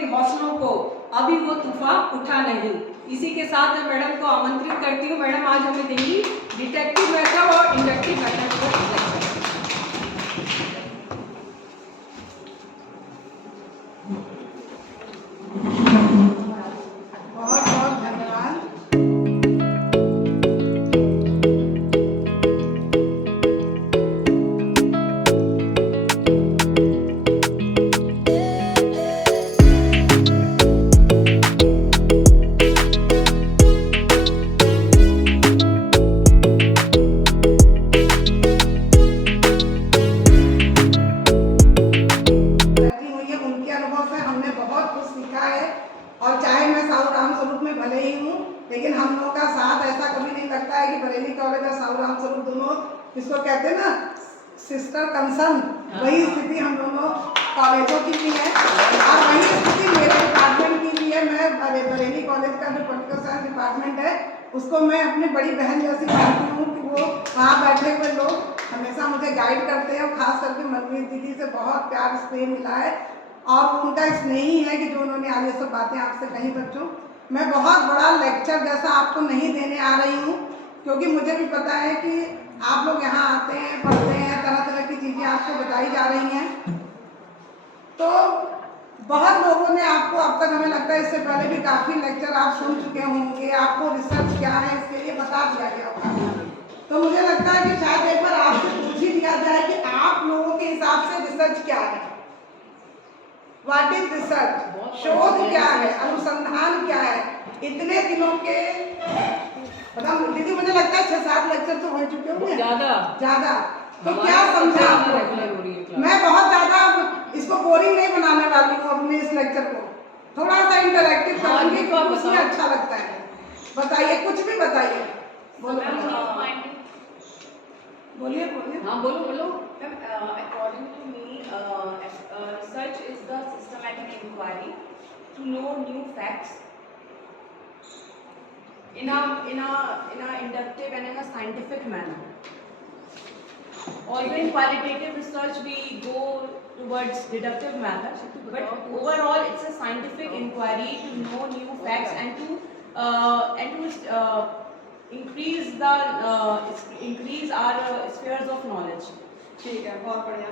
के हौसलों को अभी वो तूफान उठा नहीं। इसी के साथ मैं मैडम को आमंत्रित करती हूँ। मैडम आज हमें देंगी डिटेक्टिव मेथड और इंडक्टिव मेथड को। बहुत बहुत धन्यवाद। उनके अनुभव से हमने बहुत कुछ सीखा है। और चाहे मैं साहू राम स्वरूप में भले ही हूँ, लेकिन हम लोगों का साथ ऐसा कभी नहीं लगता है कि बरेली कॉलेज और साहू राम स्वरूप दोनों इसको कहते हैं ना सिस्टर कंसर्न, वही स्थिति हम दोनों कॉलेजों की भी है और वही स्थिति मेरे डिपार्टमेंट की भी है। मैं बरेली कॉलेज का जो पॉलिटिकल साइंस डिपार्टमेंट है उसको मैं अपनी बड़ी बहन जैसी मानती हूँ कि वो वहाँ बैठे हुए लोग हमेशा मुझे गाइड करते हैं और खास करके मनमीत दीदी से बहुत प्यार स्नेह मिला है और उनका स्नेह ही है कि जो उन्होंने आज ये सब बातें आपसे कही। बच्चों, मैं बहुत बड़ा लेक्चर जैसा आपको नहीं देने आ रही हूँ क्योंकि मुझे भी पता है कि आप लोग यहाँ आते हैं, पढ़ते हैं, तरह तरह की चीज़ें आपको बताई जा रही हैं। तो बहुत लोगों ने आपको अब तक हमें लगता है इससे पहले भी काफ़ी लेक्चर आप सुन चुके होंगे, आपको रिसर्च क्या है इसके लिए बता दिया गया होगा। तो मुझे लगता है कि शायद एक बार आपसे पूछ ही दिया जाए कि आप लोगों के हिसाब से रिसर्च क्या है, व्हाट इज रिसर्च, शोध क्या है, अनुसंधान क्या है। इतने दिनों के मतलब दीदी मुझे लगता है 6-7 लेक्चर तो हो चुके होंगे, ज्यादा। तो क्या समझा आपको? मैं बहुत ज्यादा इसको बोरिंग नहीं बनाने वाली हूँ अपने इस लेक्चर को, थोड़ा सा इंटरेक्टिव करूँगी क्योंकि उसमें अच्छा लगता है। बताइए, कुछ भी बताइए। बोलिए बोलिए। हाँ बोलो बोलो। According to me, research is the systematic inquiry to know new facts in a inductive and in a scientific manner. Although in qualitative research we go towards deductive manner, but overall it's a scientific inquiry to know new facts and to increase our spheres of knowledge. ठीक है, बहुत बढ़िया।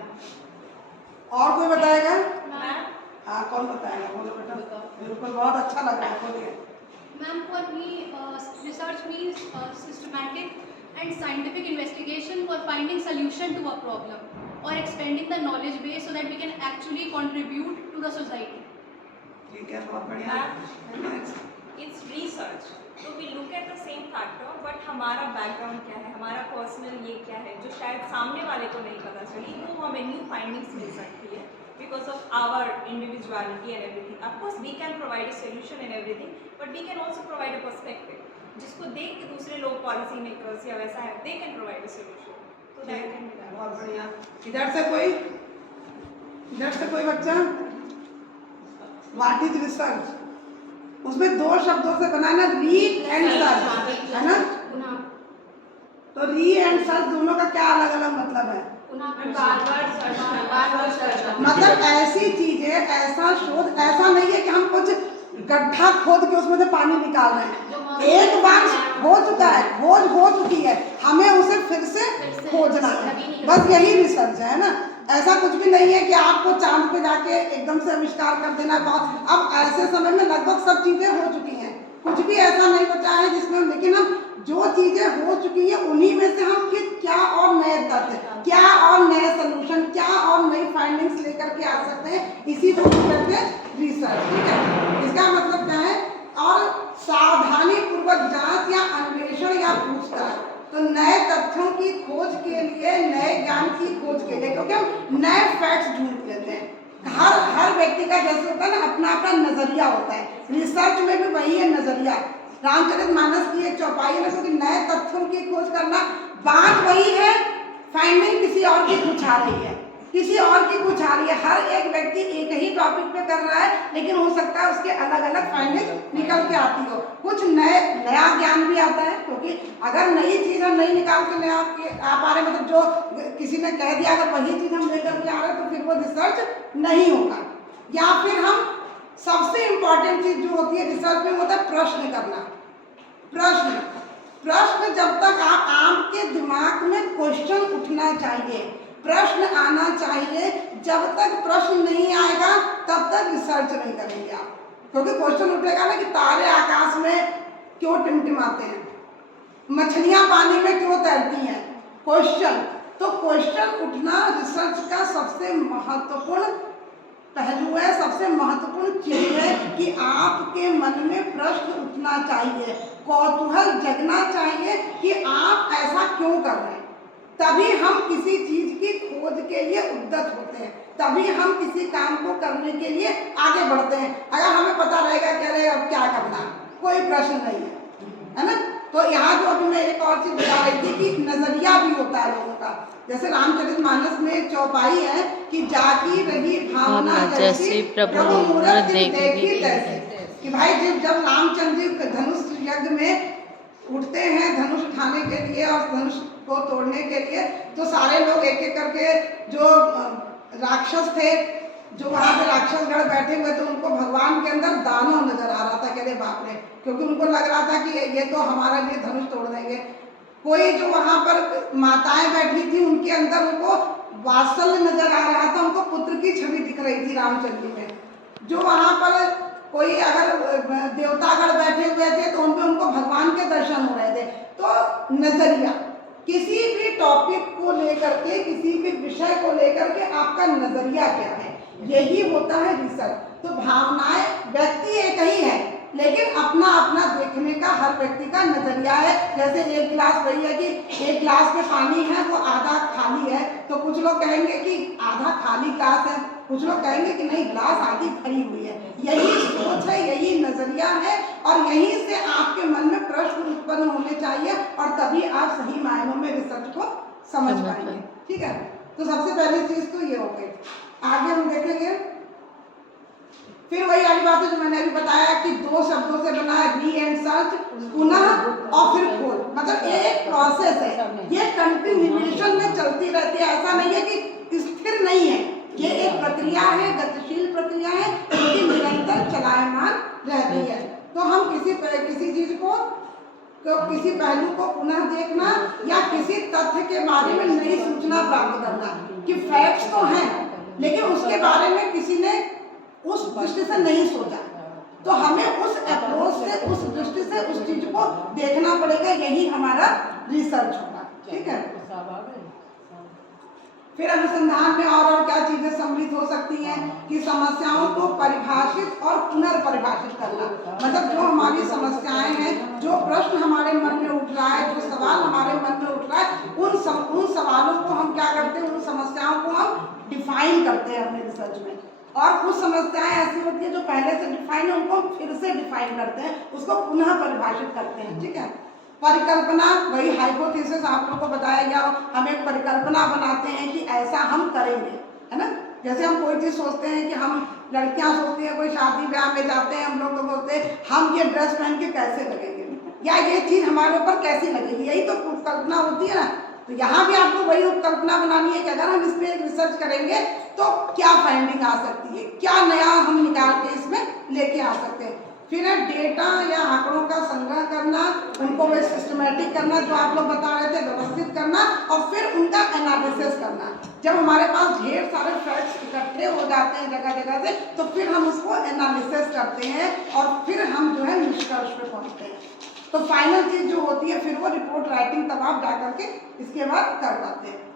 और कोई बताएगा? Ma'am. हाँ, कौन बताएगा? बोलो बेटा। बिल्कुल, बहुत अच्छा लग रहा है, बोलिए। Ma'am, for me, research means systematic and scientific investigation for finding solution to a problem or expanding the knowledge base so that we can actually contribute to the society. ठीक है, बहुत बढ़िया। It's research. तो we look at the same factor, but हमारा background क्या है, हमारा personal ये क्या है, जो शायद सामने वाले को नहीं पता चली, वो हमें new findings मिल सकती है because of our individuality and everything. Of course, we can provide a solution and everything, but we can also provide a perspective. जिसको देख के दूसरे लोग policy makers या वैसा है, they can provide a solution. So that can be done. बहुत बढ़िया। इधर से कोई बच्चा? What is research? उसमें 2 शब्दों से बना ना, री एंड सर्च, है ना? तो री एंड सर्च दोनों का क्या अलग अलग मतलब है? मतलब ऐसी चीजें, ऐसा शोध, ऐसा नहीं है कि हम कुछ गड्ढा खोद के उसमें से पानी निकाल रहे हैं। एक बार हो चुका है, खोज हो चुकी है, हमें उसे फिर से खोजना है, बस यही रिसर्च है ना। ऐसा कुछ भी नहीं है कि आपको चांद पे जाके एकदम से आविष्कार कर देना। बहुत अब ऐसे समय में लगभग सब चीजें हो चुकी हैं, कुछ भी ऐसा नहीं बचा है जिसमें, लेकिन हम जो चीजें हो चुकी है उन्हीं में से हम फिर क्या और नए तथ्य, क्या और नए सोल्यूशन, क्या और नई फाइंडिंग्स लेकर के आ सकते हैं, इसी को कहते हैं रिसर्च। ठीक है, इसका मतलब क्या है? और सावधानी पूर्वक जांच या अन्वेषण या पूछताछ, तो नए तथ्यों की खोज के लिए, नए ज्ञान की खोज के लिए, क्योंकि हम नए फैक्ट्स ढूंढ लेते हैं। हर व्यक्ति का जैसे होता है ना, अपना अपना नजरिया होता है, रिसर्च में भी वही है नजरिया। रामचरितमानस की एक चौपाई है ना, क्योंकि नए तथ्यों की खोज करना, बात वही है, फाइंडिंग किसी और की कुछ आ रही है, किसी और की कुछ आ रही है। हर एक व्यक्ति एक ही टॉपिक पे कर रहा है, लेकिन हो सकता है उसके अलग अलग फाइंडिंग निकल के आती हो, कुछ नया ज्ञान भी आता है। क्योंकि अगर नई चीज़ हम नहीं निकाल के नया आ पा रहे, मतलब जो किसी ने कह दिया अगर वही चीज़ हम लेकर के आ रहे हैं, तो फिर वो रिसर्च नहीं होगा। या फिर हम सब इम्पॉर्टेंट चीज जो होती है रिसर्च में होता है प्रश्न करना। प्रश्न जब तक आपके दिमाग में क्वेश्चन उठना चाहिए, प्रश्न आना चाहिए, जब तक प्रश्न नहीं आएगा तब तक रिसर्च नहीं करेंगे आप। क्योंकि क्वेश्चन उठेगा ना कि तारे आकाश में क्यों टिमटिमाते हैं, मछलियां पानी में क्यों तैरती हैं, क्वेश्चन। तो क्वेश्चन उठना रिसर्च का सबसे महत्वपूर्ण पहलू है, सबसे महत्वपूर्ण चीज है कि आपके मन में प्रश्न उठना चाहिए, कौतूहल जगना चाहिए कि आप ऐसा क्यों कर रहे हैं। तभी हम किसी चीज की खोज के लिए उद्यत होते हैं, तभी हम किसी काम को करने के लिए आगे बढ़ते हैं। अगर हमें पता रहेगा कि अरे अब क्या करना, कोई प्रश्न नहीं है ना। तो यहाँ जो अभी मैं एक और चीज बता रही थी कि नजरिया भी होता है लोगों का। जैसे रामचरितमानस में एक चौपाई है कि जाकी रही भावना जैसी प्रभु मूरत देखी तैसी। कि भाई जब रामचंद्र जी धनुष यज्ञ में उठते हैं धनुष उठाने के लिए और धनुष को तोड़ने के लिए, तो सारे लोग एक एक करके जो राक्षस थे, जो वहाँ पे राक्षसगढ़ बैठे हुए थे, उनको भगवान के अंदर दानव नजर आ रहा था कि अरे बाप रे, क्योंकि उनको लग रहा था कि ये तो हमारा लिए धनुष तोड़ देंगे। कोई जो वहाँ पर माताएं बैठी थी उनके अंदर उनको वात्सल्य नजर आ रहा था, उनको पुत्र की छवि दिख रही थी रामचंद्र जी में। जो वहाँ पर कोई अगर देवतागण बैठे हुए थे तो उनपे उनको भगवान के दर्शन हो रहे थे। तो नजरिया, किसी भी टॉपिक को लेकर के, किसी भी विषय को लेकर के आपका नजरिया क्या है, यही होता है रिसर्च। तो भावनाएं व्यक्ति एक ही है, लेकिन अपना अपना देखने का हर व्यक्ति का नजरिया है। जैसे एक गिलास वही है कि एक गिलास में पानी है वो आधा खाली है, तो कुछ लोग कहेंगे कि आधा खाली गिलास है, कुछ लोग कहेंगे कि नहीं गिलास आधी भरी हुई है। यही सोच है, यही नजरिया है, और यहीं से आपके मन में प्रश्न उत्पन्न होने चाहिए, और तभी आप सही मायनों में रिसर्च को समझ पाएंगे। ठीक है, तो सबसे पहली चीज तो ये हो गई। आगे हम देखेंगे फिर वही वाली बात है जो मैंने अभी बताया कि दो शब्दों से बना है, री एंड सर्च, पुनः और फिर खोज। मतलब ये एक प्रोसेस है, ये कंटिन्यूएशन में चलती रहती है। ऐसा नहीं है कि स्थिर नहीं है, ये एक प्रक्रिया है, गतिशील प्रक्रिया है, जो निरंतर चलायमान रहती है। तो हम किसी चीज को किसी पहलू को पुनः देखना या किसी तथ्य के बारे में नई सूचना प्राप्त करना, कि फैक्ट्स तो हैं लेकिन उसके बारे में किसी ने उस दृष्टि से नहीं सोचा, तो हमें उस अप्रोच से, उस दृष्टि से उस चीज को देखना पड़ेगा। यही हमारा रिसर्च होगा। ठीक है, फिर अनुसंधान में और क्या चीजें सम्मिलित हो सकती हैं कि समस्याओं को परिभाषित और पुनर्परिभाषित करना। मतलब जो हमारी समस्याएं हैं, जो प्रश्न हमारे मन में उठ रहा है, जो सवाल हमारे मन में उठ रहा है, उन सवालों को हम क्या करते हैं, उन समस्याओं को हम डिफाइन करते हैं अपने रिसर्च में। और कुछ समस्याएं ऐसी होती है जो पहले से डिफाइन है, उनको फिर से डिफाइन करते हैं, उसको पुनः परिभाषित करते हैं। ठीक है, परिकल्पना, वही हाइपोथेसिस आप लोगों को बताया गया हो, हम एक परिकल्पना बनाते हैं कि ऐसा हम करेंगे, है ना। जैसे हम कोई चीज़ सोचते हैं कि हम लड़कियां सोचती हैं कोई शादी ब्याह में जाते हैं, हम लोग तो बोलते हैं हम ये ड्रेस पहन के कैसे लगेंगे, या ये चीज़ हमारे ऊपर कैसी लगेगी, यही तो कल्पना होती है ना। तो यहाँ भी आपको वही उपकल्पना बनानी है कि अगर हम इसमें रिसर्च करेंगे तो क्या फाइंडिंग आ सकती है, क्या नया हम निकाल के इसमें लेके आ सकते हैं। फिर है डेटा या आंकड़ों का संग्रह करना, उनको वे सिस्टमेटिक करना, जो आप लोग बता रहे थे, व्यवस्थित करना, और फिर उनका एनालिसिस करना। जब हमारे पास ढेर सारे फैक्ट्स इकट्ठे हो जाते हैं जगह जगह से, तो फिर हम उसको एनालिसिस करते हैं और फिर हम जो है निष्कर्ष पे पहुँचते हैं। तो फाइनल चीज जो होती है फिर वो रिपोर्ट राइटिंग, तब आप जा करके इसके बाद कर पाते हैं।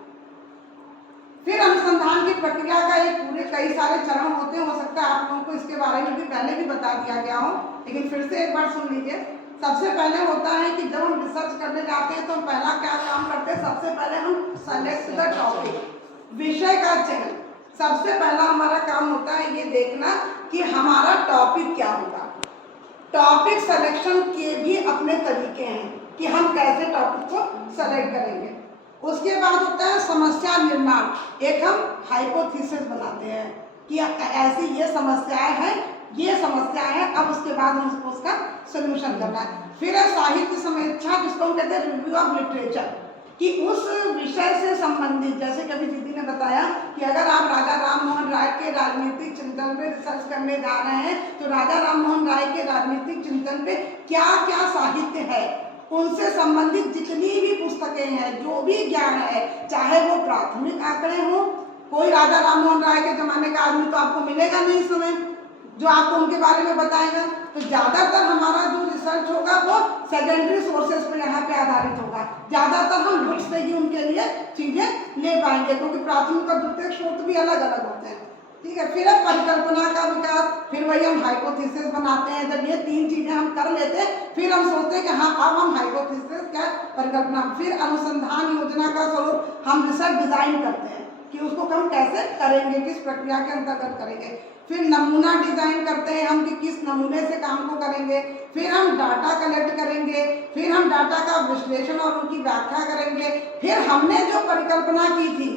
फिर अनुसंधान की प्रक्रिया का एक पूरे कई सारे चरण होते हैं। हो सकता है आप लोगों को इसके बारे में भी पहले भी बता दिया गया हो, लेकिन फिर से एक बार सुन लीजिए। सबसे पहले होता है कि जब हम रिसर्च करने जाते हैं तो हम पहला क्या काम करते हैं, सबसे पहले हम सेलेक्ट द टॉपिक, विषय का चयन। सबसे पहला हमारा काम होता है ये देखना कि हमारा टॉपिक क्या होगा। टॉपिक सिलेक्शन के भी अपने तरीके हैं कि हम कैसे टॉपिक को सेलेक्ट करेंगे। उसके बाद होता है समस्या निर्माण। एक हम हाइपोथेसिस बनाते हैं कि ऐसी ये समस्याएं हैं, ये समस्या है, अब उसके बाद हम उसका सोल्यूशन करना है। फिर है साहित्य समीक्षा, जिसको हम कहते हैं रिव्यू ऑफ लिटरेचर, कि उस विषय से संबंधित, जैसे कभी दीदी ने बताया कि अगर आप राजा राम मोहन राय के राजनीतिक चिंतन पे रिसर्च करने जा रहे हैं तो राजा राम मोहन राय के राजनीतिक चिंतन पे क्या क्या साहित्य है, उनसे संबंधित जितनी भी पुस्तकें हैं, जो भी ज्ञान है, चाहे वो प्राथमिक आंकड़े हो, कोई राजा राम मोहन राय के जमाने का आदमी तो आपको मिलेगा नहीं इस समय जो आपको उनके बारे में बताएगा। तो ज़्यादातर हमारा जो रिसर्च होगा वो सेकेंडरी सोर्सेज पे यहाँ पे आधारित होगा। ज़्यादातर हम बुक्स से ही उनके लिए चीज़ें ले पाएंगे, क्योंकि प्राथमिक और द्वितीयक स्रोत भी अलग अलग होते हैं। ठीक है, फिर अब परिकल्पना का विकास, फिर वही हम हाइपोथेसिस बनाते हैं। जब ये 3 चीज़ें हम कर लेते हैं फिर हम सोचते हैं कि हाँ अब हम हाइपोथेसिस क्या परिकल्पना, फिर अनुसंधान योजना का स्वरूप हम रिसर्च डिजाइन करते हैं कि उसको हम कैसे करेंगे, किस प्रक्रिया के अंतर्गत करेंगे। फिर नमूना डिजाइन करते हैं हम कि किस नमूने से काम को करेंगे। फिर हम डाटा कलेक्ट करेंगे, फिर हम डाटा का विश्लेषण और उनकी व्याख्या करेंगे। फिर हमने जो परिकल्पना की थी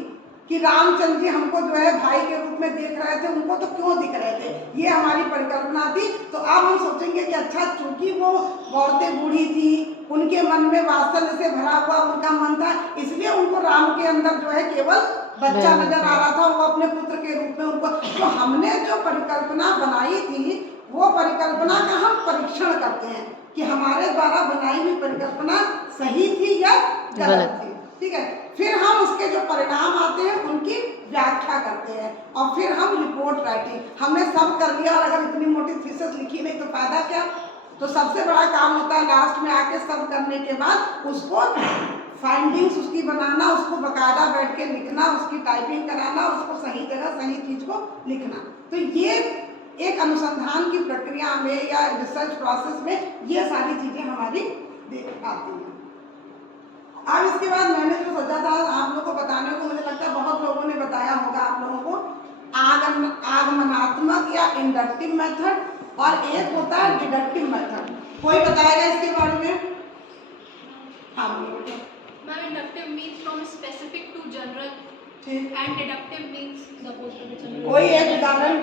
कि रामचंद्र जी हमको जो है भाई के रूप में देख रहे थे, उनको तो क्यों दिख रहे थे, ये हमारी परिकल्पना थी। तो अब हम सोचेंगे कि अच्छा, चूंकि वो औरतें बूढ़ी थी, उनके मन में वात्सल्य से भरा हुआ उनका मन था, इसलिए उनको राम के अंदर जो है केवल बच्चा नजर आ रहा था, वो अपने पुत्र के रूप में उनको। तो हमने जो परिकल्पना बनाई थी वो परिकल्पना का हम परीक्षण करते हैं कि हमारे द्वारा बनाई हुई परिकल्पना सही थी या गलत थी। ठीक है, फिर हम उसके जो परिणाम आते हैं उनकी व्याख्या करते हैं और फिर हम रिपोर्ट राइटिंग। हमने सब कर लिया और अगर इतनी मोटी थीसिस लिखी नहीं तो फायदा क्या। तो सबसे बड़ा काम होता है लास्ट में आके सब करने के बाद उसको फाइंडिंग्स उसकी बनाना, उसको बकायदा बैठ के लिखना, उसकी टाइपिंग कराना, उसको सही जगह सही चीज को लिखना। तो ये एक अनुसंधान की प्रक्रिया में या रिसर्च प्रोसेस में ये सारी चीजें हमारी देख आती हैं। अब इसके बाद मैंने जो सोचा था आप लोगों को बताने को, मुझे लगता है बहुत लोगों ने बताया होगा आप लोगों को, आगमनात्मक या इंडक्टिव मेथड और एक होता है डिडक्टिव मेथड। कोई बताएगा इसके बारे में? हाँ बोलिए। Ma'am, inductive means from specific to general, ठीक, and deductive means supposed to be general. कोई एक उदाहरण?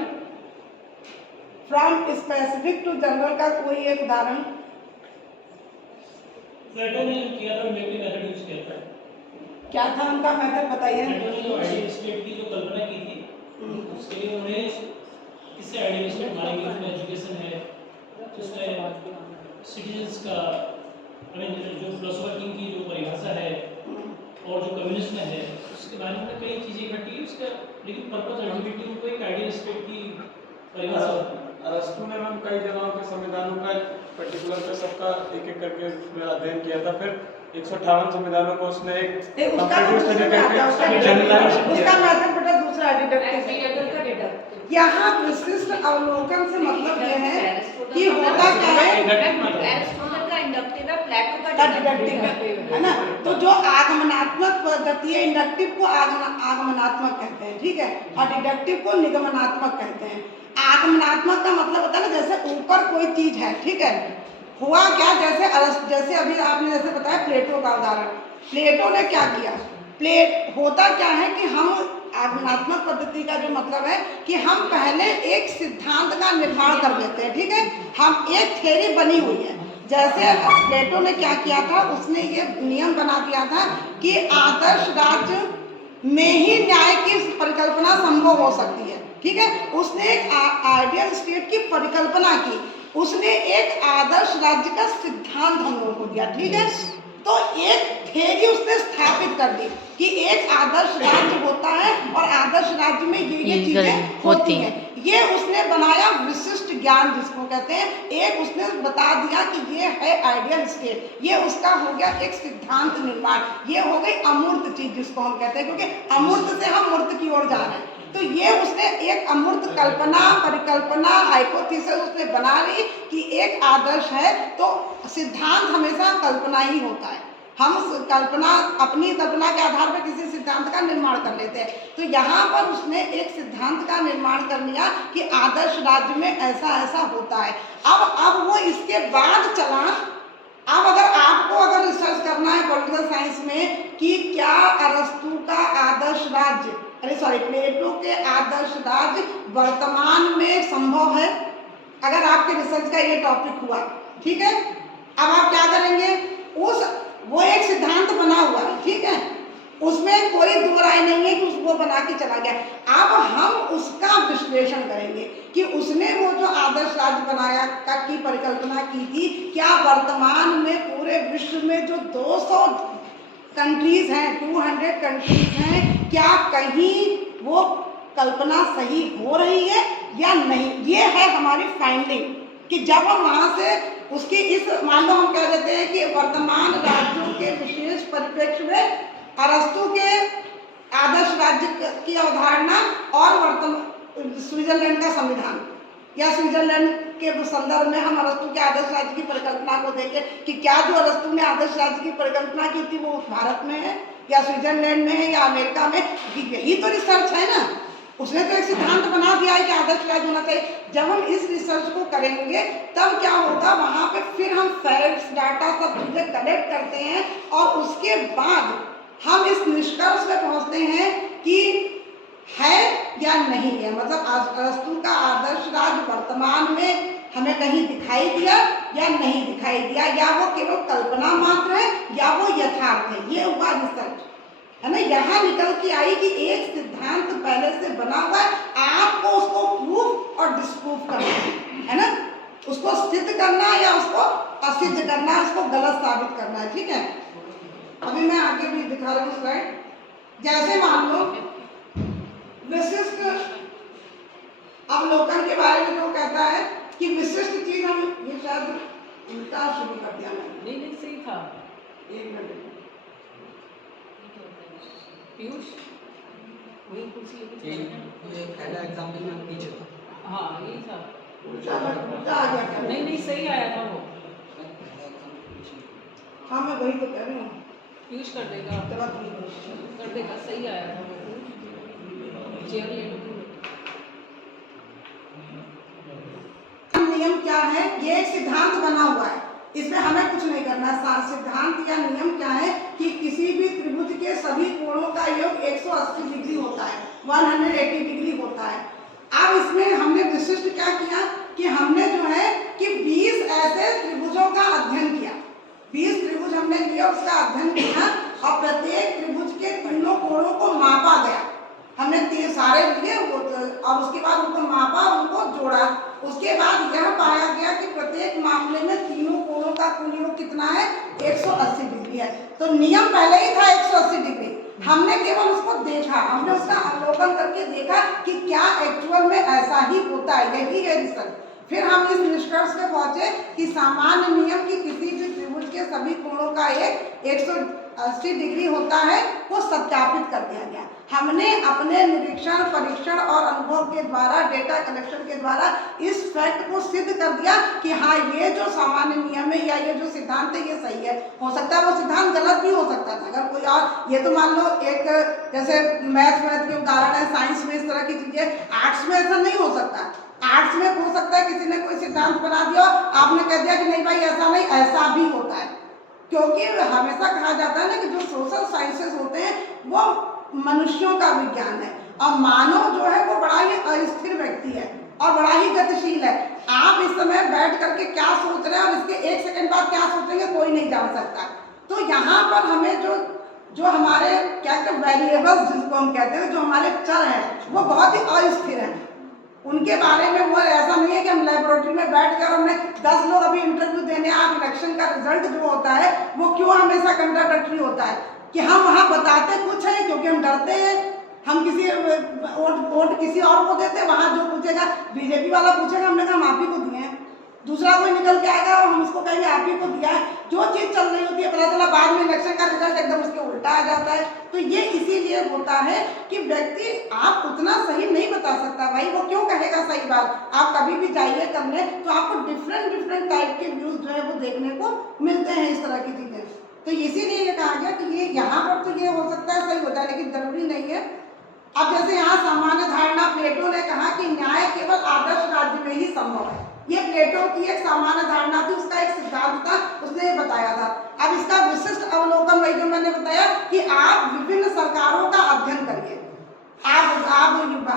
फ्रॉम स्पेसिफिक टू जनरल का कोई एक उदाहरण? प्लेटो ने जो किया था इंडक्टिव मेथड यूज किया था। क्या था उनका मेथड बताइए। प्लेटो ने जो आइडियल स्टेट की जो कल्पना की थी उसके लिए उन्होंने किससे आइडियल स्टेट मानेंगे, उसमें एजुकेशन है, उसमें सिटीजन्स का जो फिलोसोफर किंग की जो परिभाषा है और जो कम्युनिज्म है उसके बारे में कई चीज़ें इकट्ठी है उसका, लेकिन पर्पस अल्टीमेटली उनको एक आइडियल स्टेट की परिभाषा होती है। अरस्तु ने मैम कई जगहों के संविधानों का पर्टिकुलर पे सबका एक एक करके उसमें अध्ययन किया था, फिर 158 संविधानों को उसने एक उसका मेथड बेटा दूसरा डिडक्टिव। यहाँ विशिष्ट अवलोकन से मतलब यह है कि होता क्या है, एरिस्टोटल का इंडक्टिव है, प्लेटो का डिडक्टिव है ना। तो जो आगमनात्मक पद्धति है, इंडक्टिव को आगमनात्मक कहते हैं, ठीक है, और डिडक्टिव को निगमनात्मक कहते हैं। आगमनात्मक का मतलब होता है ना, जैसे ऊपर कोई चीज है, ठीक है, हुआ क्या, जैसे अभी आपने जैसे बताया प्लेटो का उदाहरण, प्लेटो ने क्या किया, होता क्या है कि हम आगमनात्मक पद्धति का जो मतलब है कि हम पहले एक सिद्धांत का निर्माण कर लेते हैं, ठीक है, हम एक थ्योरी बनी हुई है। जैसे प्लेटो ने क्या किया था, उसने ये नियम बना दिया था कि आदर्श राज्य में ही न्याय की परिकल्पना संभव हो सकती है, ठीक है। उसने एक आइडियल स्टेट की परिकल्पना की, उसने एक आदर्श राज्य का सिद्धांत हम लोगों को दिया, ठीक है। तो एक थ्योरी उसने स्थापित कर दी कि एक आदर्श राज्य होता है और आदर्श राज्य में ये चीजें होती हैं। ये उसने बनाया विशिष्ट ज्ञान जिसको कहते हैं। एक उसने बता दिया कि ये है आइडियल स्टेट, ये उसका हो गया एक सिद्धांत निर्माण, ये हो गई अमूर्त चीज जिसको हम कहते हैं, क्योंकि अमूर्त से हम मूर्त की ओर जा रहे हैं। तो ये उसने एक अमूर्त कल्पना, परिकल्पना, हाइपोथेसिस उसने बना ली कि एक आदर्श है तो सिद्धांत हमेशा कल्पना ही होता है। हम कल्पना, अपनी कल्पना के आधार पर किसी सिद्धांत का निर्माण कर लेते हैं। तो यहाँ पर उसने एक सिद्धांत का निर्माण कर लिया कि आदर्श राज्य में ऐसा ऐसा होता है। अब वो इसके बाद चला। अब अगर रिसर्च करना है पॉलिटिकल साइंस में कि क्या अरस्तु का आदर्श राज्य, प्लेटो के आदर्श राज्य वर्तमान में संभव है, अगर आपके रिसर्च का ये टॉपिक हुआ, ठीक है, अब आप क्या करेंगे, उस वो एक सिद्धांत बना हुआ है, ठीक है, उसमें कोई दो राय नहीं है कि वो बना के चला गया। अब हम उसका विश्लेषण करेंगे कि उसने वो जो आदर्श राज्य बनाया की परिकल्पना की थी, क्या वर्तमान में पूरे विश्व में जो 200 कंट्रीज हैं, 200 कंट्रीज हैं, क्या कहीं वो कल्पना सही हो रही है या नहीं। ये है हमारी फाइंडिंग कि जब हम वहाँ से उसकी इस मान लो हम कह देते हैं कि वर्तमान राज्यों के विशेष परिप्रेक्ष्य में अरस्तु के आदर्श राज्य की अवधारणा और स्विट्जरलैंड का संविधान, या स्विट्जरलैंड के संदर्भ में हम अरस्तु के आदर्श राज्य की परिकल्पना को देखें कि क्या जो अरस्तु ने आदर्श राज्य की परिकल्पना की थी वो भारत में है या स्विट्जरलैंड में है या अमेरिका में। यही तो रिसर्च है ना, उसने तो एक सिद्धांत बना दिया है कि आदर्श राज्य होना चाहिए। जब हम इस रिसर्च को करेंगे तब क्या होगा, वहाँ पे फिर हम फैक्ट्स, डाटा, सब चीज़ें कलेक्ट करते हैं और उसके बाद हम इस निष्कर्ष पे पहुँचते हैं कि है या नहीं है, मतलब अरस्तु का आदर्श राज्य वर्तमान में हमें कहीं दिखाई दिया या नहीं दिखाई दिया, या वो केवल कल्पना मात्र है या वो यथार्थ है। ये हुआ रिसर्च, है ना। यहाँ निकल के आई कि एक सिद्धांत पहले से बना हुआ है, आपको उसको प्रूफ और डिस्प्रूव करना है ना, उसको सिद्ध करना या उसको असिद्ध करना, उसको गलत साबित करना है, ठीक है। अभी मैं आगे भी दिखा रही हूँ स्लाइड। जैसे मान लो विशिष्ट अवलोकन के बारे में जो कहता है कि विशिष्ट चीज, हम ये शायद उल्टा शुरू कर दिया मैंने, नहीं सही था। एक मिनट पीयूष वही कुर्सी ये पहला एग्जाम्पल में पीछे था। हाँ यही था, उल्टा आ गया क्या? नहीं सही आया था वो। हाँ मैं वही तो कह रही हूँ, पीयूष कर देगा, कर देगा, सही आया था वो। चेयर ले लो। नियम क्या है, ये एक सिद्धांत बना हुआ है, इसमें हमें कुछ नहीं करना। सिद्धांत या नियम क्या है कि किसी भी त्रिभुज के सभी कोणों का योग 180 डिग्री होता है, 180 डिग्री होता है। अब इसमें हमने विशिष्ट क्या किया कि हमने जो है कि 20 ऐसे त्रिभुजों का अध्ययन किया, 20 त्रिभुज हमने लिया, उसका अध्ययन किया और प्रत्येक त्रिभुज के तीनों कोणों को मापा गया। हमने सारे लिए और उसके बाद उनको मापा, उनको जोड़ा। उसके बाद यह पाया गया कि प्रत्येक मामले में तीनों कोणों का कुल योग कितना है, 180 डिग्री है। तो नियम पहले ही था 180 डिग्री, हमने केवल उसको देखा, हमने उसका अवलोकन करके देखा कि क्या एक्चुअल में ऐसा ही होता है, यही है रिसर्च। फिर हम इस निष्कर्ष पे पहुंचे कि सामान्य नियम की किसी भी त्रिभुज के सभी कोणों का एक 180 डिग्री होता है, वो सत्यापित कर दिया गया। हमने अपने निरीक्षण, परीक्षण और अनुभव के द्वारा, डेटा कलेक्शन के द्वारा इस फैक्ट को सिद्ध कर दिया कि हाँ ये जो सामान्य नियम है या ये जो सिद्धांत है ये सही है। हो सकता है वो सिद्धांत गलत भी हो सकता था, अगर कोई और, ये तो मान लो एक जैसे मैथ के उदाहरण है, साइंस में इस तरह की चीजें, आर्ट्स में ऐसा नहीं हो सकता। आर्ट्स में हो सकता है किसी ने कोई सिद्धांत बना दिया, आपने कह दिया कि नहीं भाई ऐसा नहीं, ऐसा भी होता है। क्योंकि हमेशा कहा जाता है ना कि जो सोशल साइंसेस होते हैं वो मनुष्यों का विज्ञान है और मानव जो है वो बड़ा ही अस्थिर व्यक्ति है और बड़ा ही गतिशील है। आप इस समय बैठ करके क्या सोच रहे हैं और इसके 1 सेकंड बाद क्या सोचेंगे कोई नहीं जान सकता। तो यहाँ पर हमें जो हमारे क्या कहते हैं वेरिएबल्स, जिसको हम कहते हैं, जो हमारे चर हैं वो बहुत ही अस्थिर हैं। उनके बारे में वो ऐसा नहीं है कि हम लेबोरेटरी में बैठ कर हमने 10 लोग अभी इंटरव्यू देने, आप इलेक्शन का रिजल्ट जो होता है वो क्यों हमेशा कंट्राडिक्टरी होता है कि हम वहाँ बताते कुछ है क्योंकि हम डरते हैं, हम किसी वोट किसी और को देते, वहाँ जो पूछेगा बीजेपी वाला पूछेगा, हमने कहा हम आप ही को दिए हैं, दूसरा कोई निकल के आएगा और हम उसको कहेंगे आप ही को दिया है। जो चीज़ चल रही होती है पता चला बाद में इलेक्शन का रिजल्ट एकदम उसके उल्टा आ जाता है। तो ये इसीलिए होता है कि व्यक्ति आप उतना सही नहीं बता सकता, भाई वो क्यों कहेगा सही बात। आप कभी भी जाइए करने तो आपको डिफरेंट टाइप के व्यूज जो है वो देखने को मिलते हैं, इस तरह की चीज़ें। तो इसीलिए ये कहा गया कि ये यहाँ पर तो ये हो सकता है सही होता है लेकिन जरूरी नहीं है। अब जैसे यहाँ सामान्य धारणा, प्लेटो ने कहा कि न्याय केवल आदर्श राज्य में ही संभव है। ये प्लेटो की एक सामान्य धारणा थी, उसका एक सिद्धांत था, उसने ये बताया था। अब इसका विशिष्ट अवलोकन वही जो मैंने बताया कि आप विभिन्न सरकारों का अध्ययन करिए, आप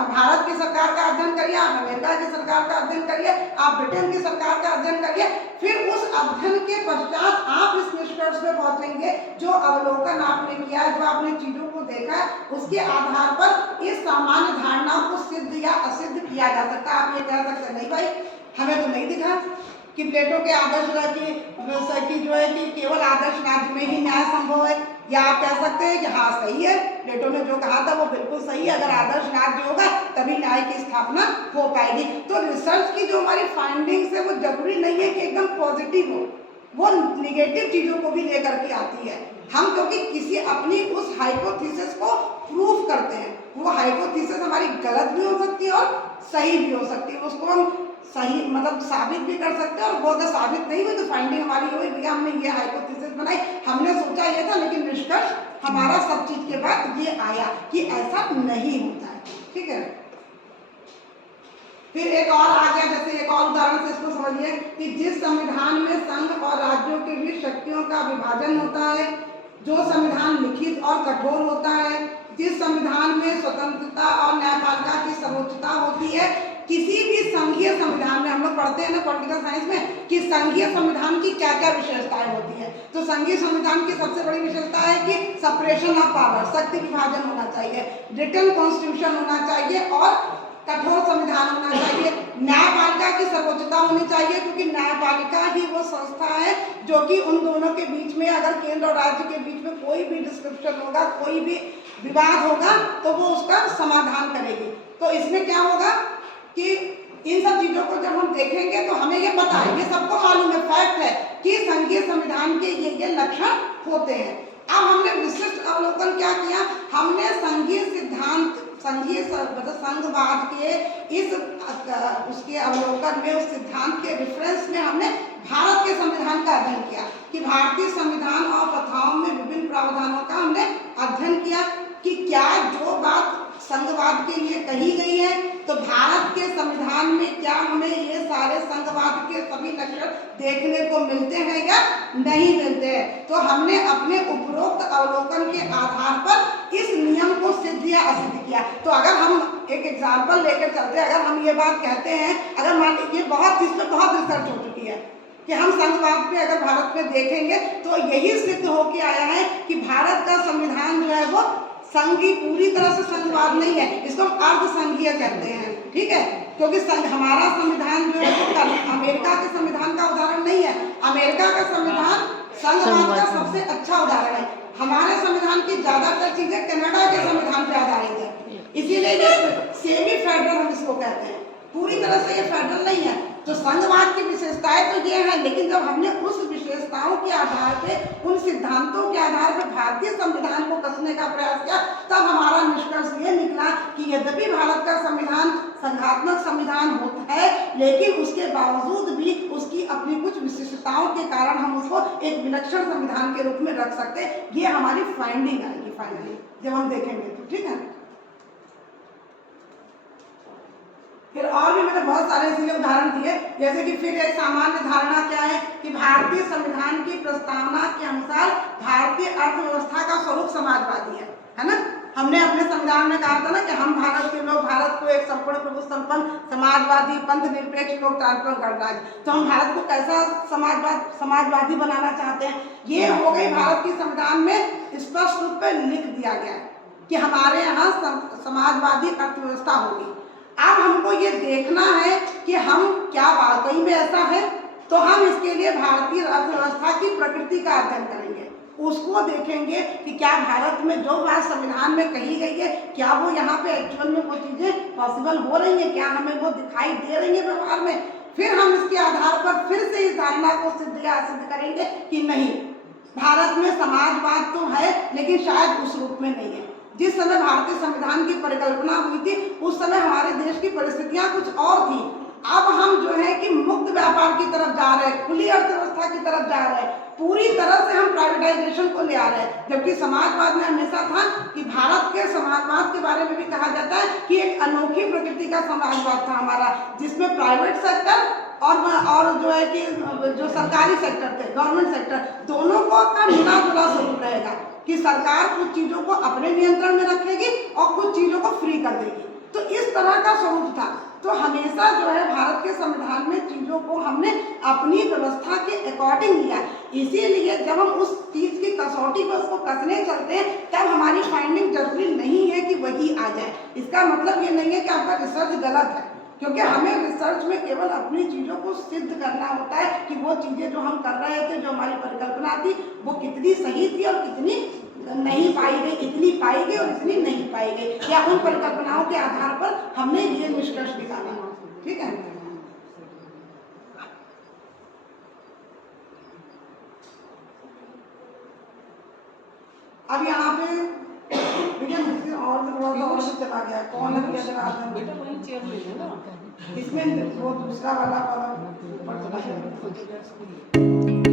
भारत की सरकार का अध्ययन करिए, आप अमेरिका की सरकार का अध्ययन करिए, आप ब्रिटेन की सरकार का अध्ययन करिए, फिर उस अध्ययन के पश्चात आप इस निष्कर्ष पे पहुंचेंगे, जो अवलोकन आपने किया है, जो आपने चीजों को देखा है, उसके आधार पर इस सामान्य धारणाओं को सिद्ध या असिद्ध किया जा सकता है। आप ये कह सकते हैं नहीं भाई हमें तो नहीं दिखा कि प्लेटो के आदर्श की जो है कि केवल आदर्श राज्य में ही न्याय संभव है, या आप कह सकते हैं कि हाँ सही है, प्लेटो ने जो कहा था वो बिल्कुल सही है, अगर आदर्श राज्य होगा तभी न्याय की स्थापना हो पाएगी। तो रिसर्च की जो हमारी फाइंडिंग्स है वो जरूरी नहीं है कि एकदम पॉजिटिव हो, वो निगेटिव चीजों को भी लेकर के आती है। हम क्योंकि किसी अपनी उस हाइपोथेसिस को प्रूफ करते हैं, वो हाइपोथेसिस हमारी गलत भी हो सकती है और सही भी हो सकती है, उसको हम सही मतलब साबित भी कर सकते हैं, और वो अगर साबित नहीं हुई तो फाइंडिंग हमारी हुई भैया हमने ये हाइपोथेसिस बनाई, हमने सोचा ये था, लेकिन निष्कर्ष हमारा सब चीज के बाद ये आया कि ऐसा नहीं होता है। ठीक है, फिर एक और आ गया, जैसे एक और उदाहरण से इसको समझिए कि जिस संविधान में संघ और राज्यों के बीच शक्तियों का विभाजन होता है, जो संविधान लिखित और कठोर होता है, जिस संविधान में स्वतंत्रता और न्यायपालिका की सर्वोच्चता होती है, किसी भी संघीय संविधान में हम लोग पढ़ते हैं ना पॉलिटिकल साइंस में कि संघीय संविधान की क्या क्या विशेषताएं होती है, तो संघीय संविधान की सबसे बड़ी विशेषता है कि सेपरेशन ऑफ पावर, शक्ति विभाजन होना चाहिए, रिटन कॉन्स्टिट्यूशन होना चाहिए और कठोर संविधान होना चाहिए, न्यायपालिका की सर्वोच्चता होनी चाहिए, क्योंकि न्यायपालिका ही वो संस्था है जो कि उन दोनों के बीच में, अगर केंद्र और राज्य के बीच में कोई भी डिस्क्रिप्शन होगा, कोई भी विवाद होगा तो वो उसका समाधान करेगी। तो इसमें क्या होगा कि इन सब चीजों को जब हम देखेंगे तो हमें ये पता है, ये सबको मालूम है, फैक्ट है कि संघीय संविधान के ये लक्षण होते हैं। अब हमने विशिष्ट अवलोकन क्या किया, हमने संघीय सिद्धांत, संघीय संघवाद के इस उसके अवलोकन में, उस सिद्धांत के रेफरेंस में हमने भारत के संविधान का अध्ययन किया कि भारतीय संविधान और प्रथाओं में विभिन्न प्रावधानों का हमने अध्ययन किया कि क्या जो बात संघवाद के लिए कही गई है तो भारत के संविधान में क्या हमें ये सारे संघवाद के सभी लक्षण देखने को मिलते हैं या नहीं मिलते हैं। तो हमने अपने उपरोक्त अवलोकन के आधार पर इस नियम को सिद्ध या असिद्ध किया। तो अगर हम एक एग्जाम्पल लेकर चलते हैं, अगर हम ये बात कहते हैं, अगर मान लीजिए बहुत इस पर बहुत रिसर्च हो चुकी है कि हम संघवाद पे अगर भारत में देखेंगे तो यही सिद्ध होके आया है कि भारत का संविधान जो है वो संघी पूरी तरह से संघवाद नहीं है, इसको हम अर्ध संघीय कहते हैं। ठीक है, क्योंकि हमारा संविधान जो है अमेरिका के संविधान का उदाहरण नहीं है, अमेरिका का संविधान संघवाद का सबसे अच्छा उदाहरण है। हमारे संविधान की ज्यादातर चीजें कनाडा के संविधान पे आधारित है, इसीलिए ये सेमी फेडरल हम इसको कहते हैं, पूरी तरह से ये फेडरल नहीं है। तो संघवाद की विशेषताएं तो ये है, लेकिन जब हमने उस विशेषताओं के आधार पे, उन सिद्धांतों के आधार पे भारतीय संविधान को कसने का प्रयास किया, तब हमारा निष्कर्ष ये निकला कि यद्यपि भारत का संविधान संघात्मक संविधान होता है, लेकिन उसके बावजूद भी उसकी अपनी कुछ विशिष्टताओं के कारण हम उसको एक विलक्षण संविधान के रूप में रख सकते हैं। ये हमारी फाइंडिंग आएगी फाइनली जब हम देखेंगे तो। ठीक है, फिर और भी मैंने बहुत सारे इसलिए उदाहरण दिए, जैसे कि फिर एक सामान्य धारणा क्या है कि भारतीय संविधान की प्रस्तावना के अनुसार भारतीय अर्थव्यवस्था का स्वरूप समाजवादी है ना। हमने अपने संविधान में कहा था ना कि हम भारत के लोग भारत को एक संपूर्ण प्रभु संपन्न समाजवादी पंथ निरपेक्ष लोकतांत्रिक गणराज्य, तो हम भारत को कैसा समाजवादी बनाना चाहते हैं। ये हो गई भारत की संविधान में स्पष्ट रूप में लिख दिया गया है कि हमारे यहाँ समाजवादी अर्थव्यवस्था होगी। अब हमको ये देखना है कि हम क्या वाकई में ऐसा है, तो हम इसके लिए भारतीय अर्थव्यवस्था की प्रकृति का अध्ययन करेंगे, उसको देखेंगे कि क्या भारत में जो बात संविधान में कही गई है क्या वो यहाँ पे एक्चुअल में वो चीजें पॉसिबल हो रही है, क्या हमें वो दिखाई दे रही है व्यवहार में। फिर हम इसके आधार पर फिर से इस धारणा को सिद्ध या असिद्ध करेंगे कि नहीं, भारत में समाजवाद तो है लेकिन शायद उस रूप में नहीं है। जिस समय भारतीय संविधान की परिकल्पना हुई थी उस समय हमारे देश की परिस्थितियां कुछ और थी। अब हम जो है कि मुक्त व्यापार की तरफ जा रहे हैं, खुली अर्थव्यवस्था की तरफ जा रहे हैं, पूरी तरह से हम प्राइवेटाइजेशन को ले आ रहे हैं। जबकि समाजवाद में हमेशा था कि भारत के समाजवाद के बारे में भी कहा जाता है कि एक अनोखी प्रकृति का समाजवाद था हमारा, जिसमें प्राइवेट सेक्टर और जो है कि जो सरकारी सेक्टर थे, गवर्नमेंट सेक्टर, दोनों को का मिला जुला स्वरूप रहेगा। कि सरकार कुछ चीज़ों को अपने नियंत्रण में रखेगी और कुछ चीज़ों को फ्री कर देगी। तो इस तरह का स्वरूप था। तो हमेशा जो है भारत के संविधान में चीज़ों को हमने अपनी व्यवस्था के अकॉर्डिंग लिया। इसीलिए जब हम उस चीज़ की कसौटी पर उसको कसने चलते हैं तब हमारी फाइंडिंग जरूरी नहीं है कि वही आ जाए। इसका मतलब ये नहीं है कि आपका रिसर्च गलत है, क्योंकि हमें रिसर्च में केवल अपनी चीज़ों को सिद्ध करना होता है कि वो चीज़ें जो हम कर रहे थे, जो हमारी परिकल्पना थी, वो कितनी सही थी और कितनी नहीं पाई गई, इतनी पाई गई और इतनी नहीं पाई गई, या उन परिकल्पनाओं के आधार पर हमने ये निष्कर्ष निकाला। ठीक है। अब यहाँ पे देखिए और थोड़ा सा चला गया कौन है बेटा वही चेयर ले लो ना। इसमें वो दूसरा वाला ऊपर चला गया।